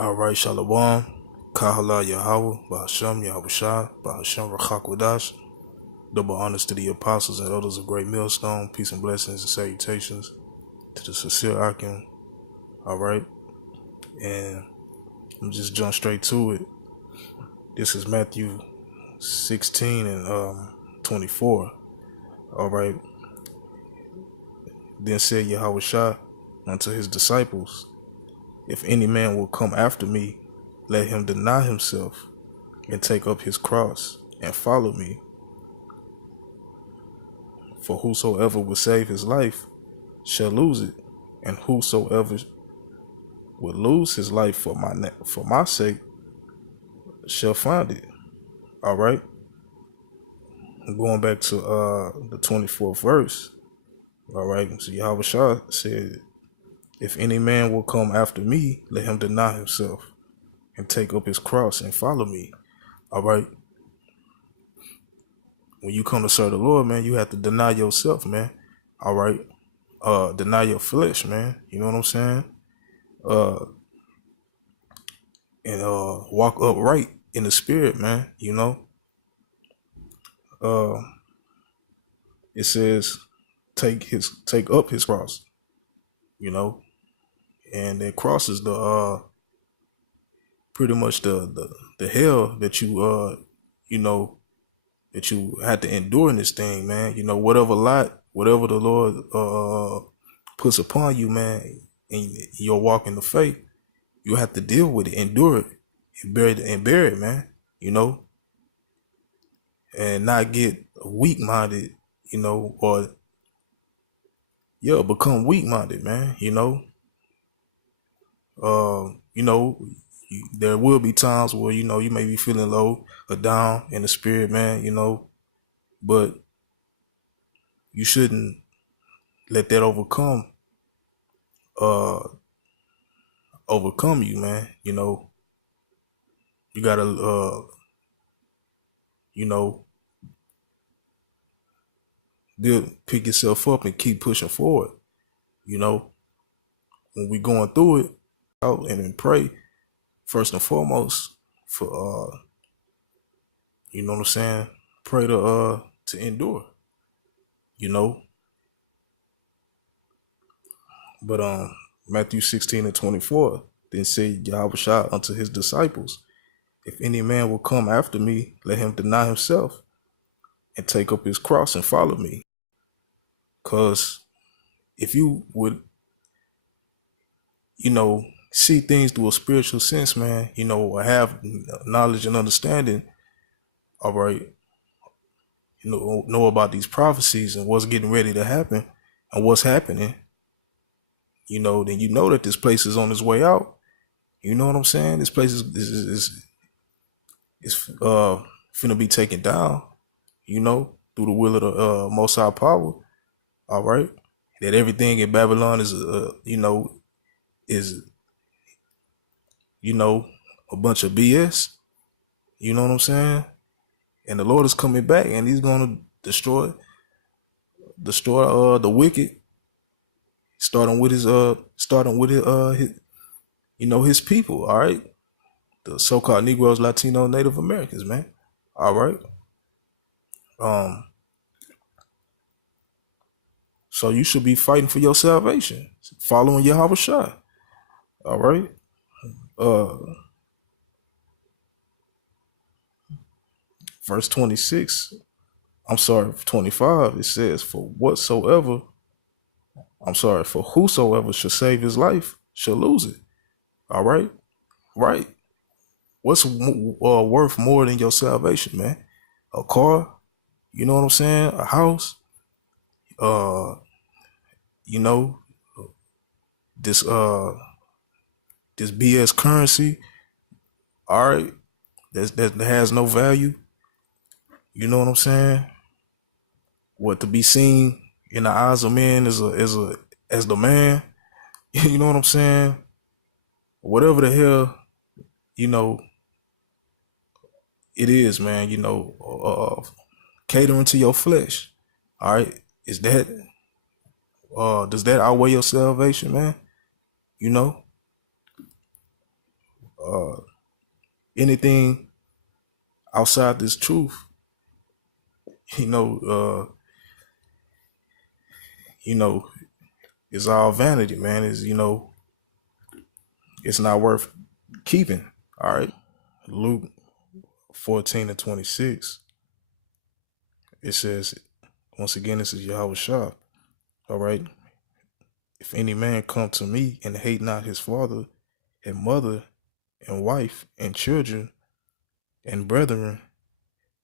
All right, Shalom, Kahala Yahweh, Bahasham Yahushua, Bahasham Rachakwadash. Double honors to the apostles and elders of Great Millstone. Peace and blessings and salutations to the sincere Akim. All right, and I'm just jump straight to it. This is Matthew 16 and 24. All right. Then said Yahushua unto his disciples, if any man will come after me, let him deny himself and take up his cross and follow me. For whosoever will save his life shall lose it, and whosoever will lose his life for my sake shall find it. All right. Going back to the 24th verse. All right. So Yahushua said, if any man will come after me, let him deny himself and take up his cross and follow me. All right. When you come to serve the Lord, man, you have to deny yourself, man. All right. Deny your flesh, man. You know what I'm saying? And walk upright in the spirit, man. You know. It says take up his cross, you know. And that cross is the pretty much the hell that you know, that you had to endure in this thing, man. You know, whatever the Lord puts upon you, man, and your walk in the faith, you have to deal with it, endure it, and bear it, man. You know, and not get weak-minded, you know, or become weak-minded, man. You know, there will be times where you may be feeling low or down in the spirit, man. You know, but you shouldn't let that overcome you, man. You know, you gotta pick yourself up and keep pushing forward. You know, when we going through it, out and then pray first and foremost for you know what I'm saying. Pray to endure. You know, but Matthew 16 and 24 then said Yahushua unto his disciples, if any man will come after me, let him deny himself and take up his cross and follow me. Because if you would, see things through a spiritual sense, man, or have knowledge and understanding, all right, know about these prophecies and what's getting ready to happen and what's happening, then you know that this place is on its way out. You know what I'm saying? This place is finna be taken down, through the will of the Most High Power. All right, that everything in Babylon is a bunch of BS. You know what I'm saying? And the Lord is coming back, and He's gonna destroy the wicked, starting with his his people. All right, the so-called Negroes, Latino, Native Americans, man. All right. So you should be fighting for your salvation, following Yahushua. All right. Verse 26. 25. It says, for whosoever shall save his life shall lose it. All right. Right. What's worth more than your salvation, man? A car, you know what I'm saying? A house, this this BS currency, all right, that has no value. You know what I'm saying? What to be seen in the eyes of men as the man. You know what I'm saying? Whatever the hell, it is, man. Catering to your flesh. All right, is that does that outweigh your salvation, man? You know, anything outside this truth, you know, you know, it's all vanity, man. Is it's not worth keeping. All right. Luke 14:26. It says, once again, this is Yahweh Shah. All right. If any man come to me and hate not his father and mother and wife and children and brethren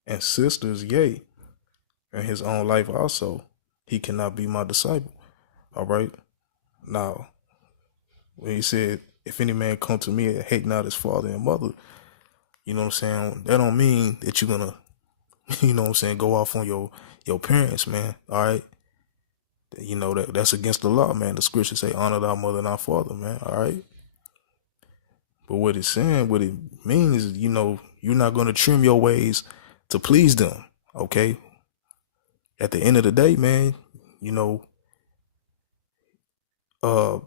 and sisters, yea, and his own life also, he cannot be my disciple. All right. Now, when he said, if any man come to me and hate not his father and mother, you know what I'm saying? That don't mean that you're gonna, you know what I'm saying, go off on your parents, man. All right. You know that's against the law, man. The scriptures say, honor thy mother and thy father, man. All right. But what it's saying, what it means is, you're not gonna trim your ways to please them. Okay. At the end of the day, man, you know, uh,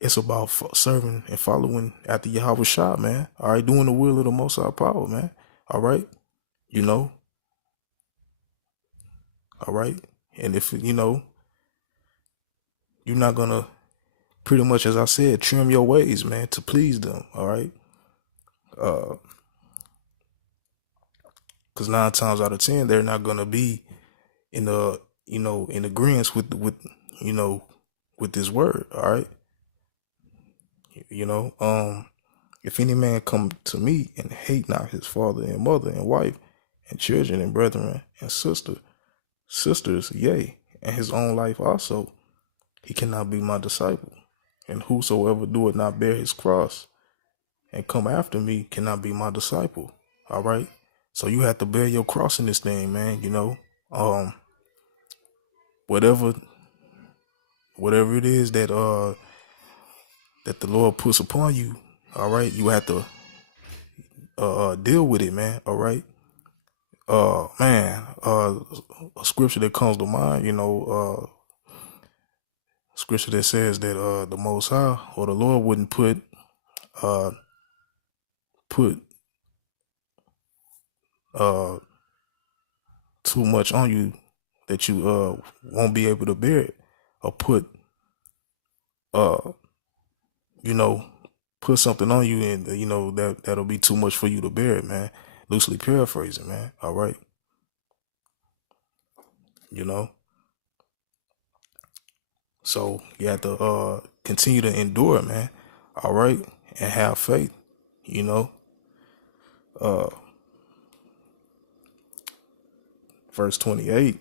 it's about serving and following after Yahweh Shah, man. All right, doing the will of the Most High Power, man. All right, you know, all right. And if you're not gonna, pretty much as I said, trim your ways, man, to please them. All right, because 9 times out of 10, they're not gonna be in the in agreement with with this word. All right, you know, if any man come to me and hate not his father and mother and wife and children and brethren and sisters, yea, and his own life also, he cannot be my disciple. And whosoever doeth not bear his cross and come after me cannot be my disciple. All right. So you have to bear your cross in this thing, man. Whatever it is that the Lord puts upon you, all right, you have to deal with it, man. All right. Man, a scripture that comes to mind, scripture that says that the Most High or the Lord wouldn't put uh put uh too much on you that you won't be able to bear it, or put uh you know put something on you, and that'll be too much for you to bear it, man. Loosely paraphrasing, man. All right. you know so you have to continue to endure, man. All right. And have faith. you know uh Verse 28,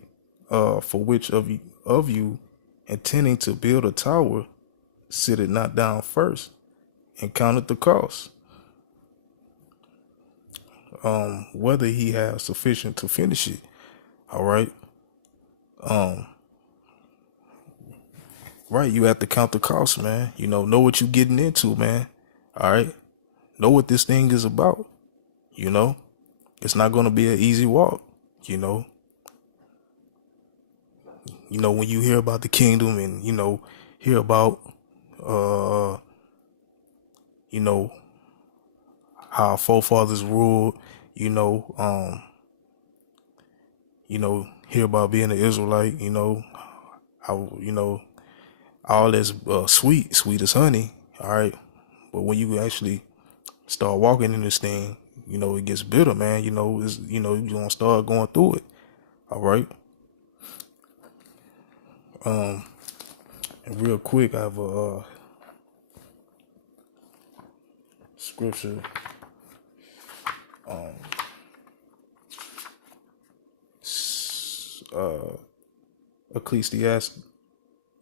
for which of you intending to build a tower sit it not down first and counteth the cost, whether he has sufficient to finish it. All right. Right. You have to count the cost, man. Know what you're getting into, man. All right. Know what this thing is about. You know, it's not going to be an easy walk. You know, when you hear about the kingdom and, hear about, uh, you know, how our forefathers ruled, you know, hear about being an Israelite, how, all that's sweet as honey. All right. But when you actually start walking in this thing, it gets bitter, man. You're going to start going through it. All right. And real quick, I have a scripture.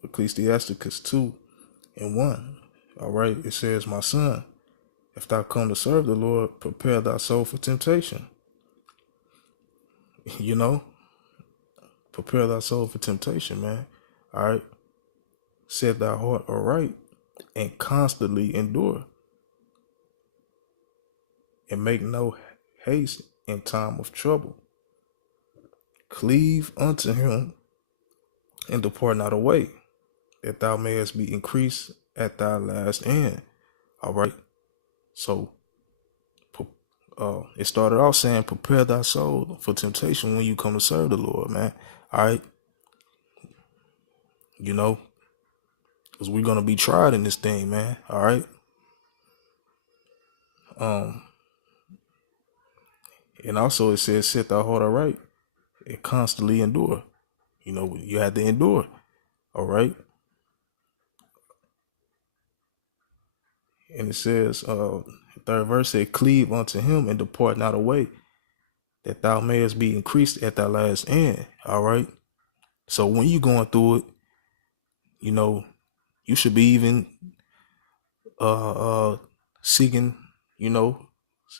Ecclesiasticus 2:1. All right. It says, my son, if thou come to serve the Lord, prepare thy soul for temptation. Prepare thy soul for temptation, man. All right. Set thy heart aright and constantly endure, and make no haste in time of trouble. Cleave unto him and depart not away, that thou mayest be increased at thy last end. All right. So it started off saying, prepare thy soul for temptation when you come to serve the Lord, man. All right. You know, because we're going to be tried in this thing, man. All right. And also it says, set thy heart aright and constantly endure. You know, you have to endure. All right. And it says, third verse said, cleave unto him and depart not away, that thou mayest be increased at thy last end. All right. So when you going through it, you know, you should be even seeking, you know,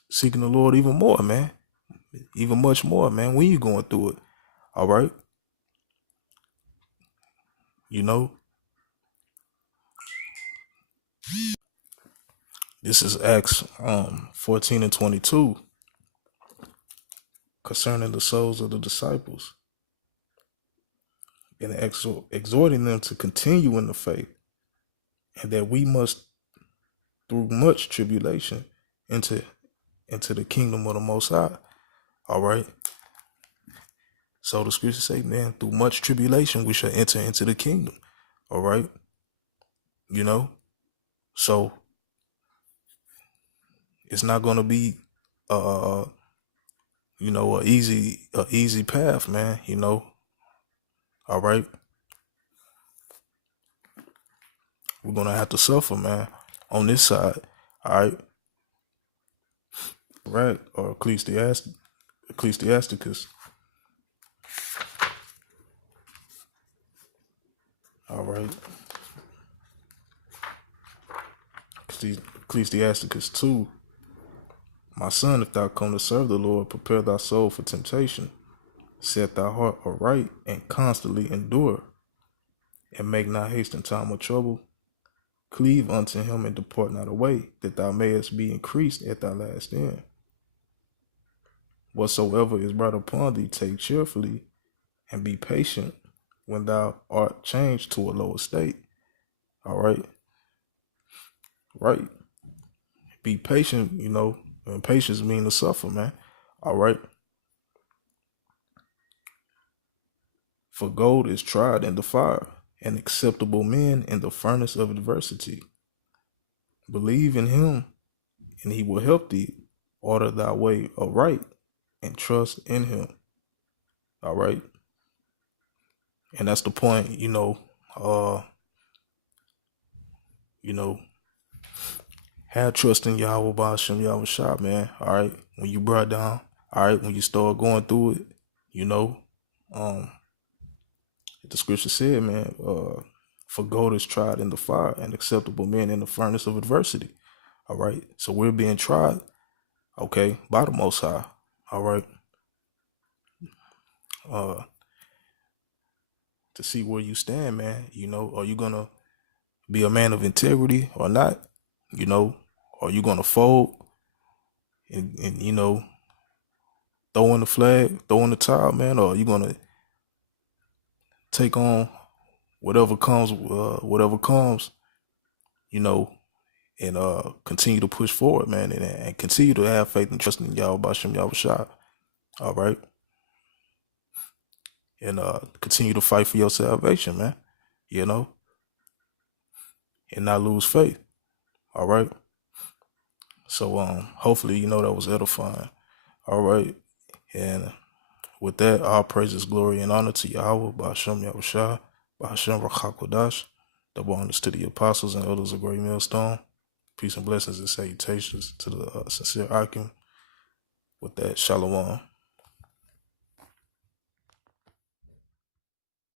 seeking the Lord even more, man. Even much more, man, when you going through it. All right. You know, this is Acts 14 and 22 concerning the souls of the disciples and exhorting them to continue in the faith, and that we must through much tribulation into the kingdom of the Most High. All right. So the scriptures say, man, through much tribulation we shall enter into the kingdom. All right. You know, so it's not going to be you know, a easy path, man. You know. All right. We're gonna have to suffer, man, on this side. All right. Right. Or Ecclesiasticus. All right. Ecclesiasticus 2. My son, if thou come to serve the Lord, prepare thy soul for temptation. Set thy heart aright and constantly endure, and make not haste in time of trouble. Cleave unto him and depart not away, that thou mayest be increased at thy last end. Whatsoever is brought upon thee, take cheerfully, and be patient when thou art changed to a lower state. All right. Right. Be patient, you know, and patience means to suffer, man. All right. For gold is tried in the fire, and acceptable men in the furnace of adversity. Believe in him, and he will help thee. Order thy way aright, and trust in him. All right. And that's the point, you know, have trust in Yahweh Ba'ashem Yahweh Shah, man. All right. When you brought down, all right, when you start going through it, you know, the scripture said, man, for gold is tried in the fire and acceptable men in the furnace of adversity. All right. So we're being tried, okay, by the Most High. All right. To see where you stand, man. You know, are you gonna be a man of integrity or not? You know, are you gonna fold and you know, throw in the flag, throw in the towel, man, or are you gonna take on whatever comes, you know, and continue to push forward, man, and continue to have faith and trust in Yahweh Ba'ashem Yahweh Shah. All right. And continue to fight for your salvation, man. You know, and not lose faith. All right. So hopefully, you know, that was edifying. All right. And with that, all praises, glory, and honor to Yahweh, Ba'ashem Yahushua, Ba'ashem Rachakodash, double honors to the apostles and elders of Great Millstone. Peace and blessings and salutations to the sincere Akim. With that, Shalom.